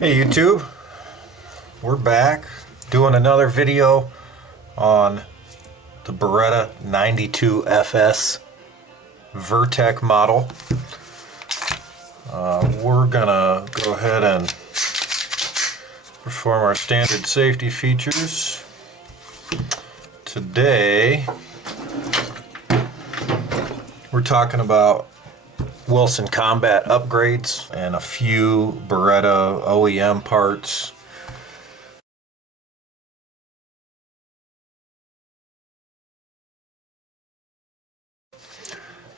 Hey YouTube, we're back doing another video on the Beretta 92FS Vertec model. We're gonna go ahead and perform our standard safety features. Today we're talking about Wilson Combat upgrades and a few Beretta OEM parts.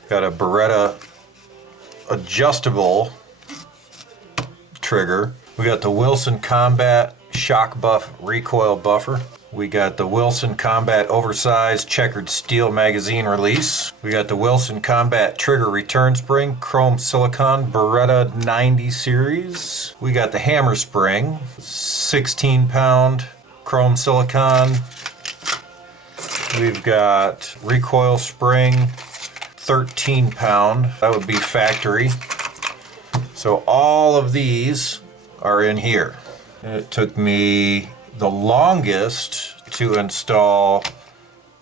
Got a Beretta adjustable trigger. We got the Wilson Combat shok-buff recoil buffer. We got the Wilson Combat oversized checkered steel magazine release. We got the Wilson Combat trigger return spring, chrome silicone, Beretta 90 series. We got the hammer spring, 16-pound chrome silicone. We've got recoil spring, 13-pound. That would be factory. So all of these are in here. It took me the longest to install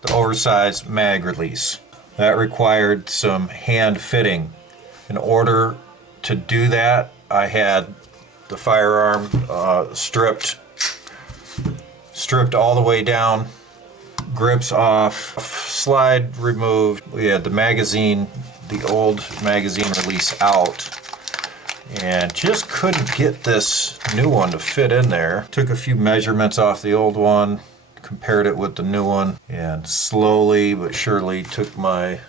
the oversized mag release. That required some hand fitting. In order to do that, I had the firearm stripped all the way down, grips off, slide removed. We had the magazine, the old magazine release out, and just couldn't get this new one to fit in there. Took a few measurements off the old one, compared it with the new one, and slowly but surely took my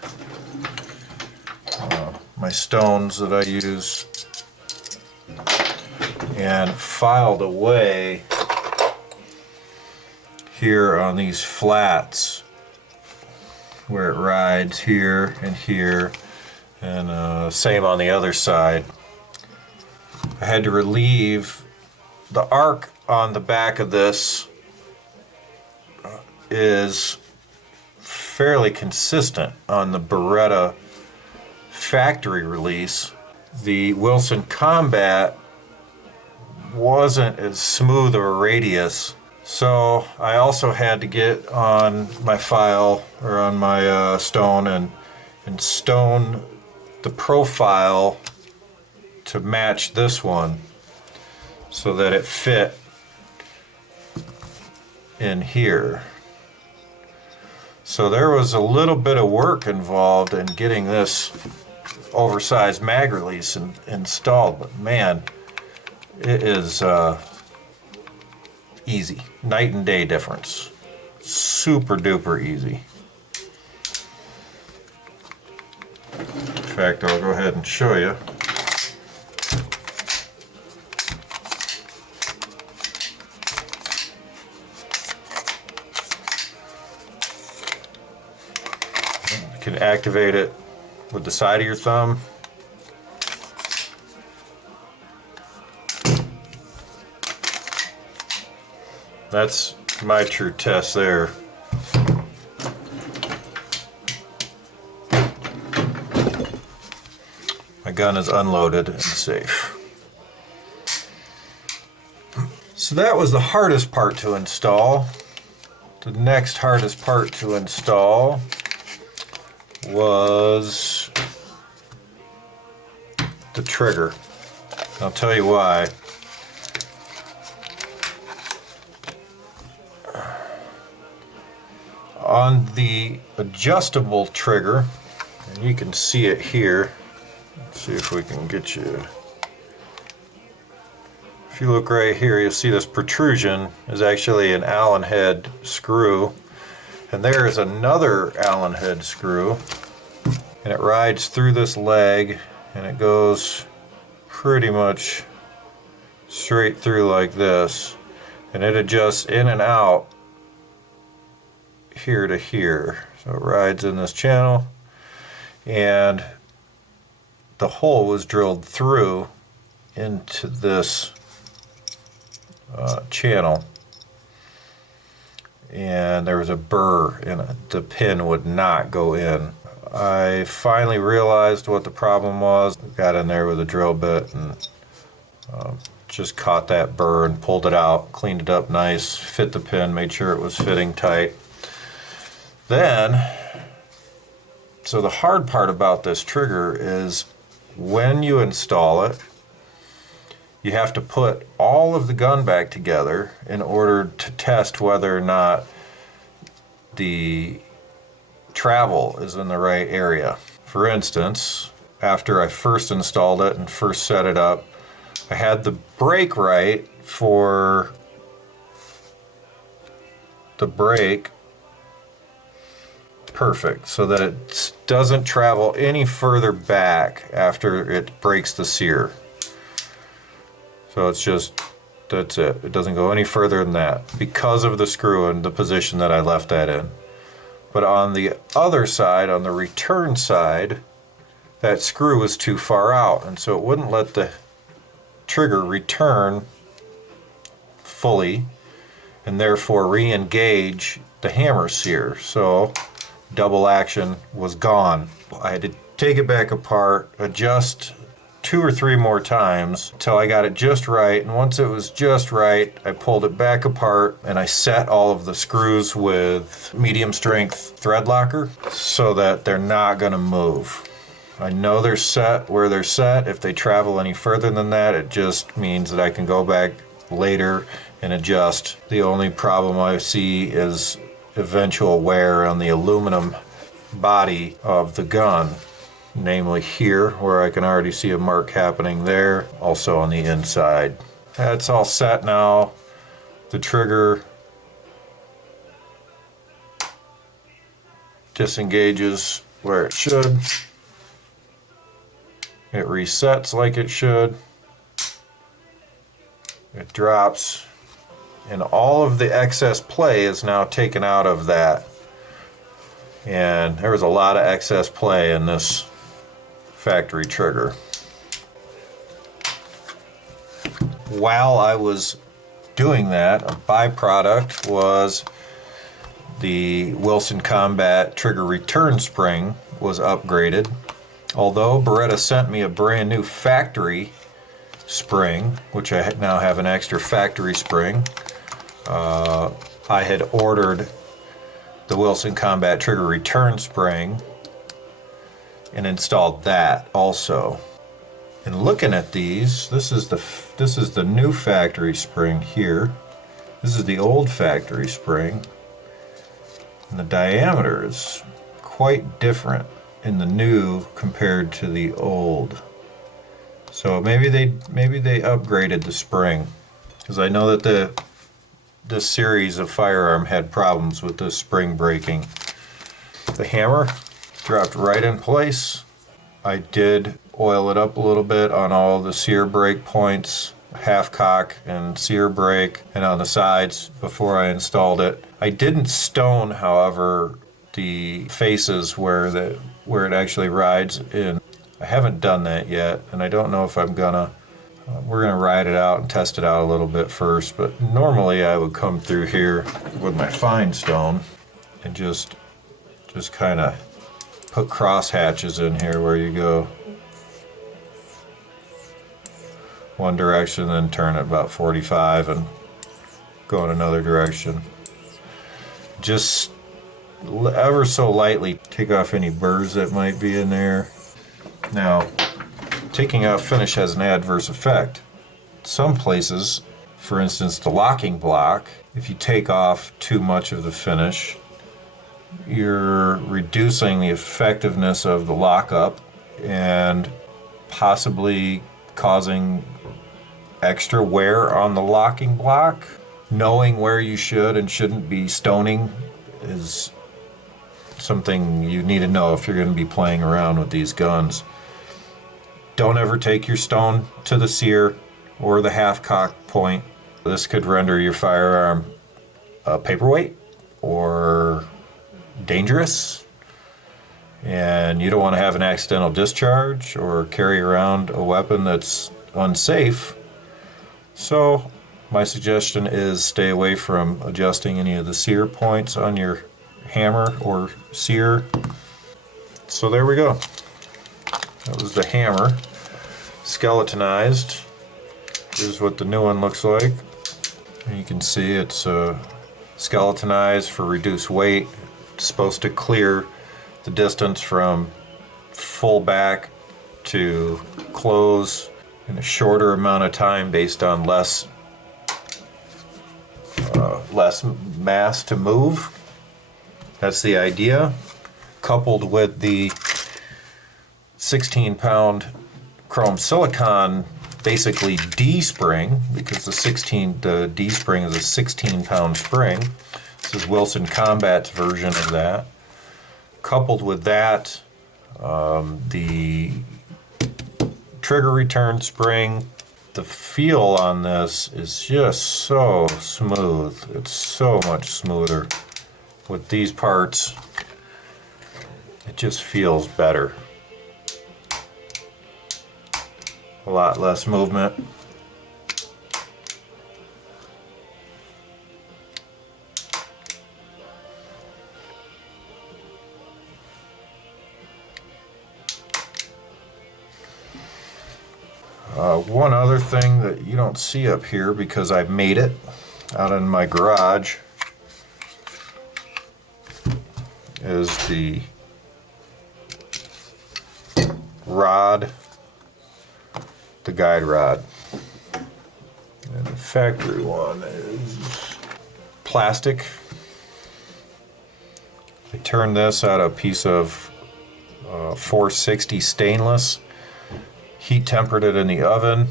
my stones that I use and filed away here on these flats where it rides here and here, and same on the other side. I had to relieve the arc on the back of this is fairly consistent on the Beretta factory release. The Wilson Combat wasn't as smooth of a radius, so I also had to get on my file or on my stone and stone the profile to match this one so that it fit in here. So there was a little bit of work involved in getting this oversized mag release installed, but man, it is easy. Night and day difference. Super duper easy. In fact, I'll go ahead and show you. You can activate it with the side of your thumb. That's my true test there. My gun is unloaded and safe. So that was the hardest part to install. The next hardest part to install was the trigger. I'll tell you why. On the adjustable trigger, and you can see it here. Let's see if we can get you. If you look right here, you'll see this protrusion is actually an Allen head screw. And there is another Allen head screw, and it rides through this leg, and it goes pretty much straight through like this, and it adjusts in and out here to here. So it rides in this channel, and the hole was drilled through into this channel, and there was a burr in it. The pin would not go in. I finally realized what the problem was. Got in there with a drill bit and just caught that burr and pulled it out, cleaned it up nice, fit the pin, made sure it was fitting tight. Then, so the hard part about this trigger is when you install it, you have to put all of the gun back together in order to test whether or not the travel is in the right area. For instance, after I first installed it and first set it up, I had the brake right for the brake perfect, so that it doesn't travel any further back after it breaks the sear. So it's just, that's it. It doesn't go any further than that because of the screw and the position that I left that in. But on the other side, on the return side, that screw was too far out, and so it wouldn't let the trigger return fully and therefore re-engage the hammer sear. So double action was gone. I had to take it back apart, adjust 2 or 3 more times until I got it just right, and once it was just right, I pulled it back apart and I set all of the screws with medium strength thread locker so that they're not going to move. I know they're set where they're set. If they travel any further than that, it just means that I can go back later and adjust. The only problem I see is eventual wear on the aluminum body of the gun, namely here, where I can already see a mark happening there, also on the inside. That's all set now. The trigger disengages where it should. It resets like it should. It drops, and all of the excess play is now taken out of that. And there was a lot of excess play in this factory trigger. While I was doing that, a byproduct was the Wilson Combat trigger return spring was upgraded. Although Beretta sent me a brand new factory spring, which I now have an extra factory spring, I had ordered the Wilson Combat trigger return spring and installed that also. And looking at these, this is the new factory spring here. This is the old factory spring, and the diameter is quite different in the new compared to the old. So maybe they upgraded the spring, because I know that this series of firearm had problems with the spring breaking. The hammer dropped right in place. I did oil it up a little bit on all the sear break points, half cock and sear break, and on the sides before I installed it. I didn't stone, however, the faces where it actually rides in. I haven't done that yet, and I don't know if I'm gonna. We're gonna ride it out and test it out a little bit first, but normally I would come through here with my fine stone and just kind of put cross hatches in here where you go one direction, then turn it about 45 and go in another direction. Just ever so lightly take off any burrs that might be in there. Now, taking off finish has an adverse effect. Some places, for instance the locking block, if you take off too much of the finish, you're reducing the effectiveness of the lockup and possibly causing extra wear on the locking block. Knowing where you should and shouldn't be stoning is something you need to know if you're going to be playing around with these guns. Don't ever take your stone to the sear or the half cock point. This could render your firearm a paperweight or dangerous, and you don't want to have an accidental discharge or carry around a weapon that's unsafe. So my suggestion is stay away from adjusting any of the sear points on your hammer or sear. So there we go. That was the hammer, skeletonized. Here's what the new one looks like. And you can see it's skeletonized for reduced weight. It's supposed to clear the distance from full back to close in a shorter amount of time based on less mass to move. That's the idea, coupled with the 16-pound chrome silicon, basically D-spring, because the D-spring is a 16-pound spring. This is Wilson Combat's version of that. Coupled with that, the trigger return spring. The feel on this is just so smooth. It's so much smoother. With these parts, it just feels better. A lot less movement. One other thing that you don't see up here, because I made it out in my garage, is the rod, the guide rod. And the factory one is plastic. I turned this out of a piece of 460 stainless. Heat tempered it in the oven,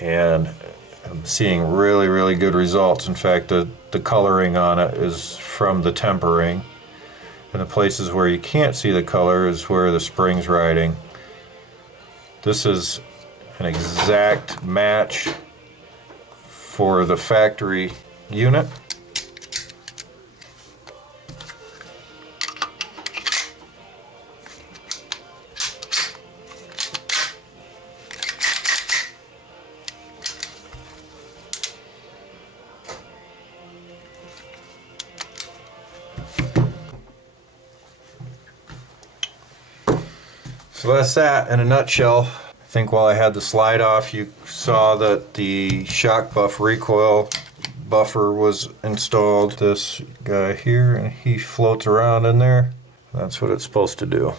and I'm seeing really good results. In fact, the coloring on it is from the tempering, and the places where you can't see the color is where the spring's riding. This is an exact match for the factory unit. So that's that in a nutshell. I think while I had the slide off, you saw that the shok-buff recoil buffer was installed. This guy here, and he floats around in there. That's what it's supposed to do.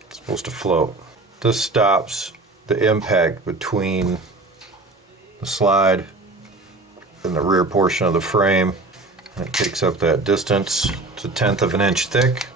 It's supposed to float. This stops the impact between the slide and the rear portion of the frame. It takes up that distance. It's 1/10 of an inch thick.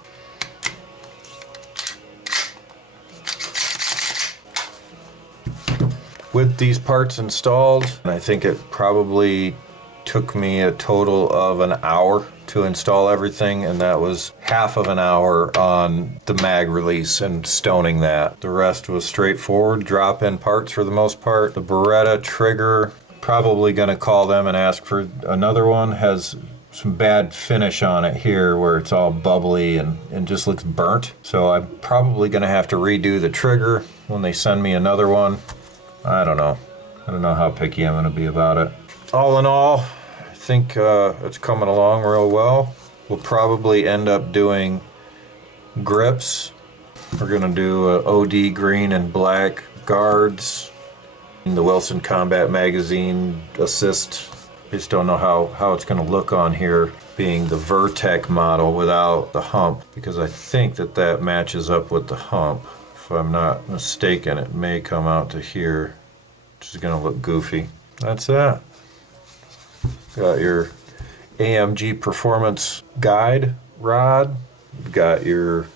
With these parts installed, and I think it probably took me a total of an hour to install everything, and that was half of an hour on the mag release and stoning that. The rest was straightforward, drop-in parts for the most part. The Beretta trigger, probably gonna call them and ask for another one. Has some bad finish on it here where it's all bubbly and just looks burnt. So I'm probably gonna have to redo the trigger when they send me another one. I don't know. I don't know how picky I'm gonna be about it. All in all, I think it's coming along real well. We'll probably end up doing grips. We're gonna do OD green and black guards. The Wilson Combat Magazine assist. I just don't know how it's gonna look on here, being the Vertec model without the hump, because I think that matches up with the hump. If I'm not mistaken, it may come out to here, which is gonna look goofy. That's that. Got your AMG Performance Guide rod. Got your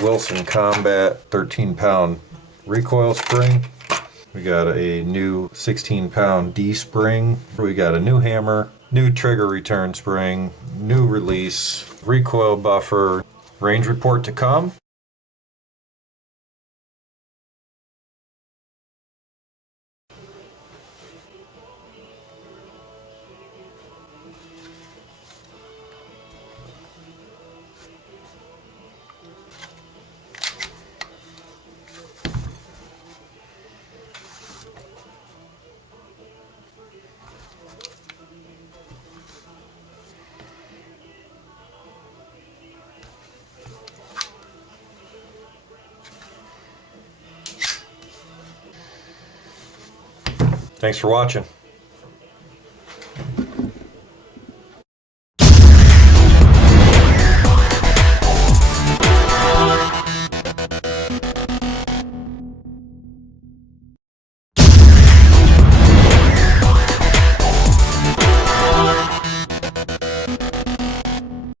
Wilson Combat 13-pound recoil spring. We got a new 16-pound D spring. We got a new hammer, new trigger return spring, new release, recoil buffer, range report to come. Thanks for watching.